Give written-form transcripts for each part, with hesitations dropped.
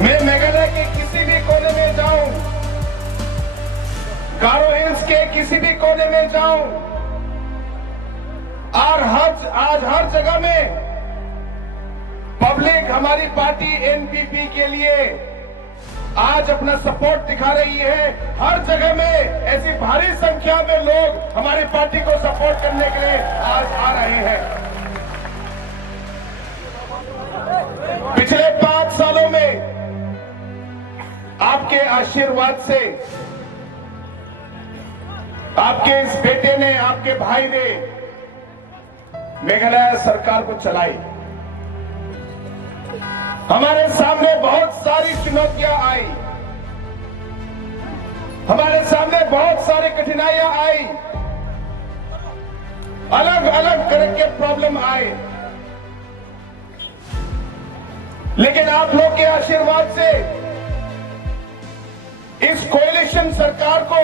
मैं मेघालय के किसी भी कोने में जाऊं, गारो हिल्स के किसी भी कोने में जाऊं, और आज हर जगह में पब्लिक हमारी पार्टी एनपीपी के लिए आज अपना सपोर्ट दिखा रही है। हर जगह में ऐसी भारी संख्या में लोग हमारी पार्टी को सपोर्ट करने के लिए आज आ रहे हैं। पिछले 5 सालों में आपके आशीर्वाद से, आपके इस बेटे ने, आपके भाई ने मेघालय सरकार को चलाई। हमारे सामने बहुत सारी चुनौतियां आई, हमारे सामने बहुत सारी कठिनाइयां आई, अलग अलग तरह के प्रॉब्लम आए, लेकिन आप लोग के आशीर्वाद से इस कोएलिशन सरकार को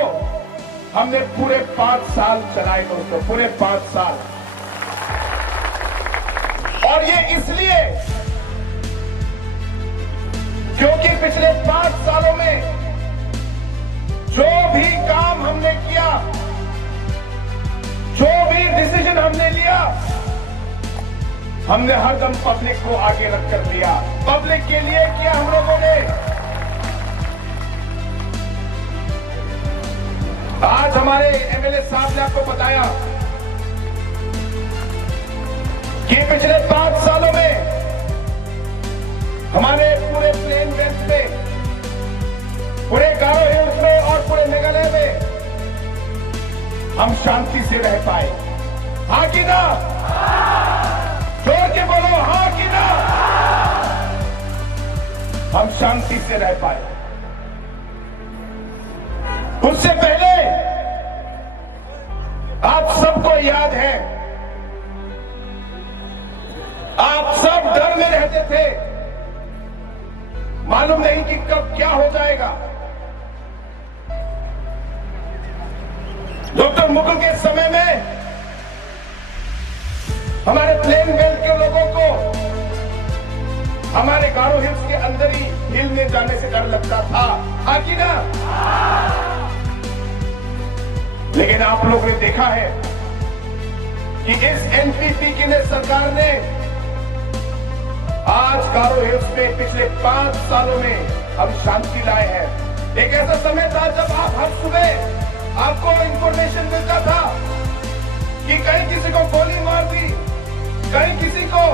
हमने पूरे 5 साल चलाए दोस्तों, पूरे 5 साल। और ये इसलिए क्योंकि पिछले 5 सालों में जो भी काम हमने किया, जो भी डिसीजन हमने लिया, हमने हरदम पब्लिक को आगे रखकर लिया, पब्लिक के लिए किया हम लोगों ने। आज हमारे एमएलए साहब ने आपको बताया कि पिछले 5 सालों में हमारे पूरे प्लेन बेल्ट में, पूरे गारो हिल्स में और पूरे मेघालय में हम शांति से रह पाए। हाँ कि ना? जोर के बोलो हाँ कि ना? हम शांति से रह पाए। उससे पहले आप सबको याद है, आप सब डर में रहते थे, मालूम नहीं कि कब क्या हो जाएगा। डॉक्टर मुकुल के समय में हमारे प्लेन बेल्ट के लोगों को हमारे गारो हिल्स के अंदर ही हिल में जाने से डर लगता था, हाँ कि ना? लेकिन आप लोगों ने देखा है कि इस एनपीपी की सरकार ने आज गारो हिल्स में पिछले 5 सालों में हम शांति लाए हैं। एक ऐसा समय था जब आप हर सुबह आपको इंफॉर्मेशन मिलता था कि कहीं किसी को गोली मार दी, कहीं किसी को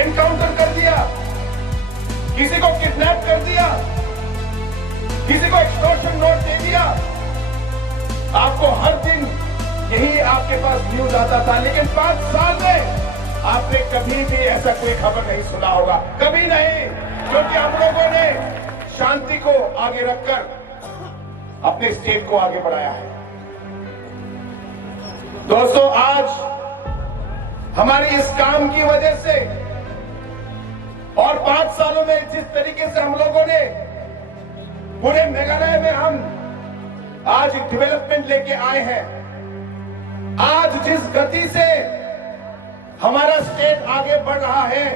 एनकाउंटर कर दिया, किसी को किडनैप कर दिया, किसी को एक्सटॉर्शन नोट दे दिया। आपको हर दिन यही आपके पास न्यूज आता था, लेकिन 5 साल में आपने कभी भी ऐसा कोई खबर नहीं सुना होगा, कभी नहीं, क्योंकि हम लोगों ने शांति को आगे रखकर अपने स्टेट को आगे बढ़ाया है। दोस्तों, आज हमारी इस काम की वजह से और 5 सालों में जिस तरीके से हम लोगों ने पूरे मेघालय में हम आज डेवलपमेंट लेके आए हैं, आज जिस गति से हमारा स्टेट आगे बढ़ रहा है,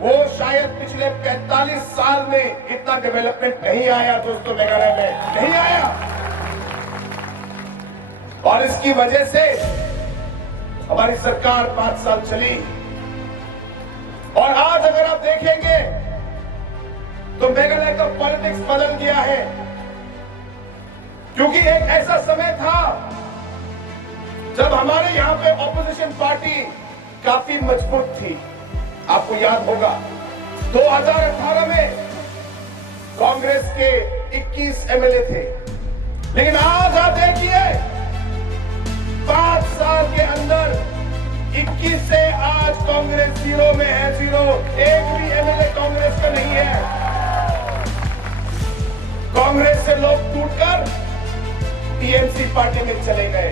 वो शायद पिछले 45 साल में इतना डेवलपमेंट नहीं आया दोस्तों, मेघालय में नहीं आया। और इसकी वजह से हमारी सरकार 5 साल चली। और आज अगर आप देखेंगे तो मेघालय का पॉलिटिक्स बदल गया है, क्योंकि एक ऐसा समय था जब हमारे यहाँ पे ऑपोजिशन पार्टी काफी मजबूत थी। आपको याद होगा 2018 में कांग्रेस के 21 एमएलए थे, लेकिन आज आप देखिए 5 साल के अंदर 21 से आज कांग्रेस 0 में है, 0। एक भी एमएलए कांग्रेस का नहीं है। कांग्रेस से लोग टूटकर टीएमसी पार्टी में चले गए।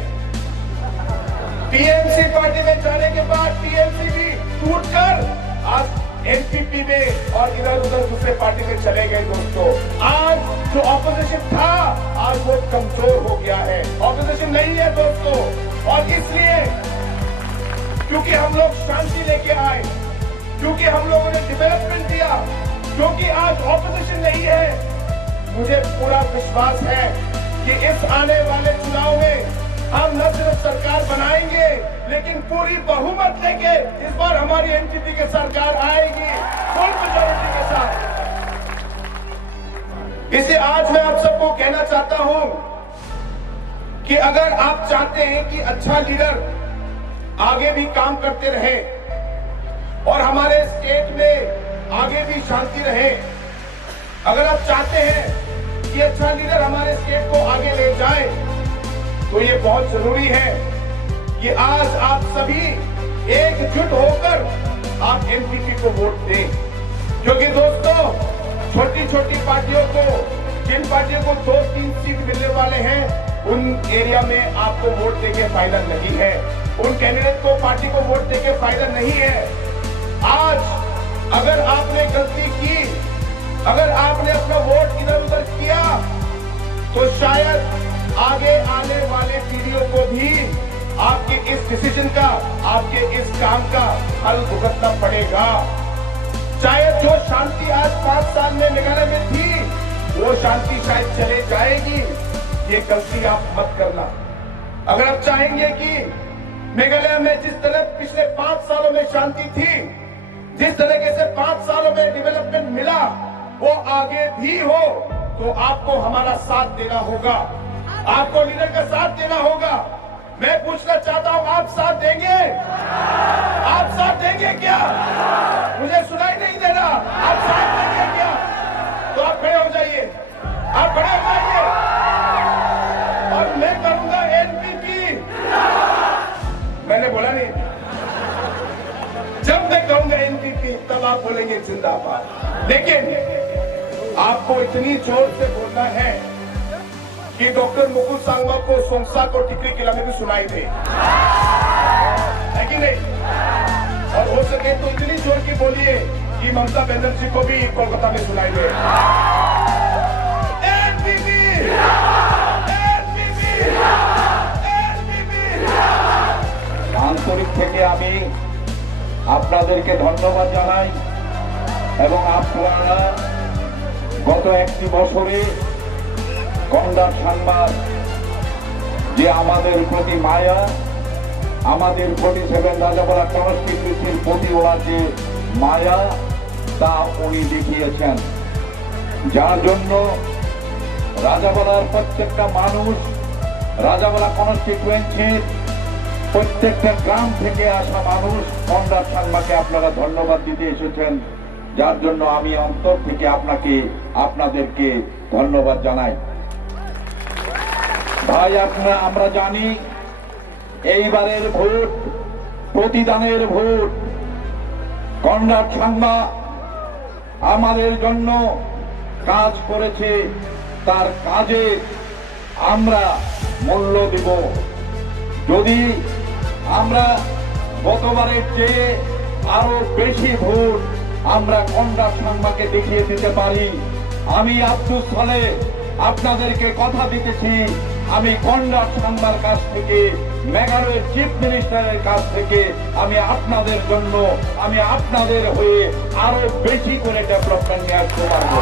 टीएमसी पार्टी में जाने के बाद टीएमसी भी टूटकर आज एनपीपी में और इधर उधर दूसरे पार्टी में चले गए। दोस्तों, आज जो ऑपोजिशन था आज वो कमजोर हो गया है, ऑपोजिशन नहीं है दोस्तों। और इसलिए क्योंकि हम लोग शांति लेके आए, क्योंकि हम लोगों ने डेवलपमेंट दिया, क्योंकि ऑपोजिशन नहीं है। मुझे पूरा विश्वास है कि इस आने वाले चुनाव में हम न सिर्फ सरकार बनाएंगे लेकिन पूरी बहुमत लेके इस बार हमारी एनसीपी की सरकार आएगी फुल मेजॉरिटी के साथ। इसे आज मैं आप सबको कहना चाहता हूं कि अगर आप चाहते हैं कि अच्छा लीडर आगे भी काम करते रहे और हमारे स्टेट में आगे भी शांति रहे, अगर आप चाहते हैं कि अच्छा लीडर हमारे स्टेट को आगे ले जाए, तो ये बहुत जरूरी है कि आज आप सभी एकजुट होकर आप एनसीपी को वोट दें। क्योंकि दोस्तों, छोटी छोटी पार्टियों को, जिन पार्टियों को 2-3 सीट मिलने वाले हैं, उन एरिया में आपको वोट देके फायदा नहीं है, उन कैंडिडेट को, पार्टी को वोट देके फायदा नहीं है। आज अगर आपने गलती की, अगर आपने अपना वोट इधर उधर किया, तो शायद आगे आने वाले पीढ़ियों को भी आपके इस डिसीजन का, आपके इस काम का हल भुगतना पड़ेगा। शायद जो शांति आज 5 साल में मेघालय में थी, वो शांति शायद चले जाएगी। ये गलती आप मत करना। अगर आप चाहेंगे कि मेघालय में जिस तरह पिछले 5 सालों में शांति थी, जिस तरीके से 5 सालों में डेवलपमेंट मिला, वो आगे भी हो, तो आपको हमारा साथ देना होगा, आपको लीडर का साथ देना होगा। मैं पूछना चाहता हूं, आप साथ देंगे? आप साथ देंगे क्या? मुझे सुनाई नहीं दे रहा। आप साथ देंगे क्या? तो आप खड़े हो जाइए, आप खड़े हो जाइए और मैं करूंगा एनपीपी। मैंने बोला नहीं, जब मैं कहूंगा एनपीपी तब आप बोलेंगे जिंदाबाद। लेकिन आपको इतनी जोर से बोलना है कि डॉक्टर मुकुल सांगमा को, सोंगसा को टिकरी किला में भी सुनाई दे, है कि नहीं? और हो सके तो इतनी जोर की बोलिए कि ममता बनर्जी को भी कोलकाता में सुनाई दे। NPP, NPP, NPP. আন্তরিক থেকে আমি আপনাদেরকে ধন্যবাদ জানাই এবং আপনারা গত একটি বছরে গন্ডার সাংবাদ যে আমাদের প্রতি মায়া, আমাদের 47 রাজাপাড়া কনস্টিটিউন্সির প্রতি ওনার যে মায়া, তা উনি দেখিয়েছেন, যার জন্য রাজাপাড়ার প্রত্যেকটা মানুষ, রাজাপাড়া কনস্টিটিউয়েন্সির প্রত্যেকটা গ্রাম থেকে আসা মানুষ গন্ডার সাংবাদকে আপনারা ধন্যবাদ দিতে এসেছেন, যার জন্য আমি অন্তর থেকে আপনাদেরকে ধন্যবাদ জানাই। ভাই, আমরা জানি এইবারের ভোট প্রতিদানের ভোট। গন্ডার সাংবা আমাদের জন্য কাজ করেছে, তার কাজে আমরা মূল্য দেব। যদি আমরা গতবারের চেয়ে আরো বেশি ভোট আমরা গন্ডার সাংবাকে দেখিয়ে দিতে পারি, আমি আব্দুল সালে আপনাদেরকে কথা দিতেছি, আমি গন্ডার সাংবার কাছ থেকে, মেঘালয়ের চিফ মিনিস্টারের কাছ থেকে আমি আপনাদের জন্য, আমি আপনাদের হয়ে আরো বেশি করে ডেভেলপমেন্ট নিয়ে আসতে পারবো।